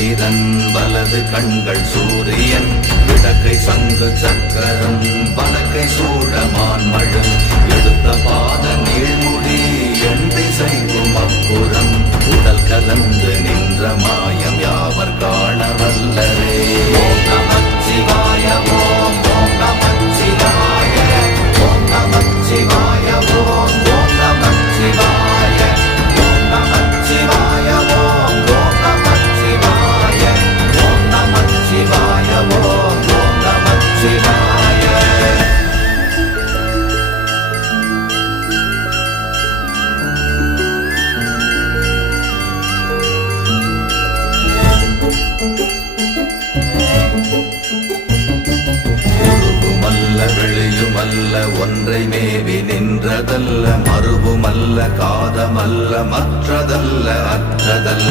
சந்திரன் வலது கண்கள் சூரியன் இடக்கை சங்கு சக்கரம் வலக்கை சூழமான் மழு எடுத்த பாத நீழ்முடி எண் திசைக்கும் அப்புறம் உடல் கலந்து நின்ற மாய. அல்ல ஒன்றை மேவி நின்றதல்ல மறுபுமல்ல காதமல்ல மற்றதல்ல அற்றதல்ல.